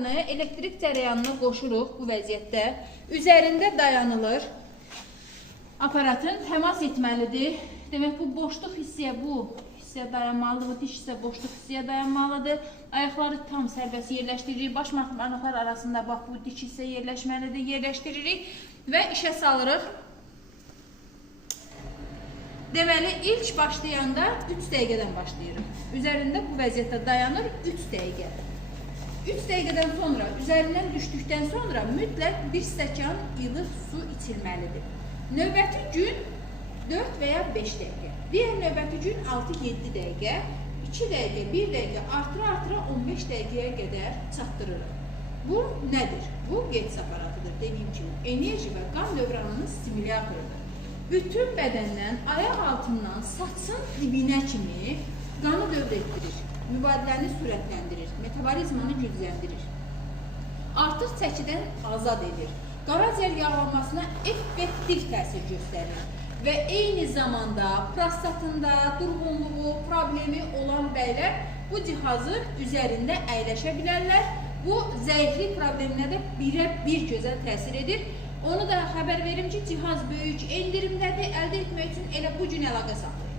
aparatını elektrik cərəyanına qoşuruq bu vəziyyətdə. Üzərində dayanılır. Aparatın təmas etməlidir. Demək bu boşluq hissəyə dayanmalıdır. Bu diş hissə boşluq hissəyə dayanmalıdır. Ayaqları tam sərbəst yerləşdiririk. Baş barmaqlar arasında bax bu diş hissə yerləşməlidir. Yerləşdiririk və işə salırıq. Deməli ilk başlayanda 3 dəqiqədən başlayırıq. Üzərində bu vəziyyətdə dayanır 3 dəqiqə. 3 dəqiqədən sonra üzərindən düşdükdən sonra mütləq 1 stəkan ilıq su içilməlidir. Növbəti gün 4 və ya 5 dəqiqə. Digər növbəti gün 6-7 dəqiqə, 2 dəqiqə, 1 dəqiqə artıra 15 dəqiqəyə qədər çatdırırıq. Bu nədir? Bu QETS aparatıdır. Dediyim kimi enerji və qan dövranının stimulyatorıdır. Bütün bədəndən, ayaq altından saçın dibinə kimi qanı dövr etdirir, mübadiləni sürətləndirir, metabolizmanı gücləndirir. Artıq çəkidən azad edir, qaraciyər yağlanmasına effektiv təsir göstərir və eyni zamanda prostatında durğunluğu, problemi olan bəylər bu cihazı üzərində əyləşə bilərlər. Bu zəiflik probleminə də bir gözəl təsir edir. Onu da xəbər verim ki, cihaz böyük endirimdədir, əldə etmək üçün elə bu gün əlaqə saxlayın.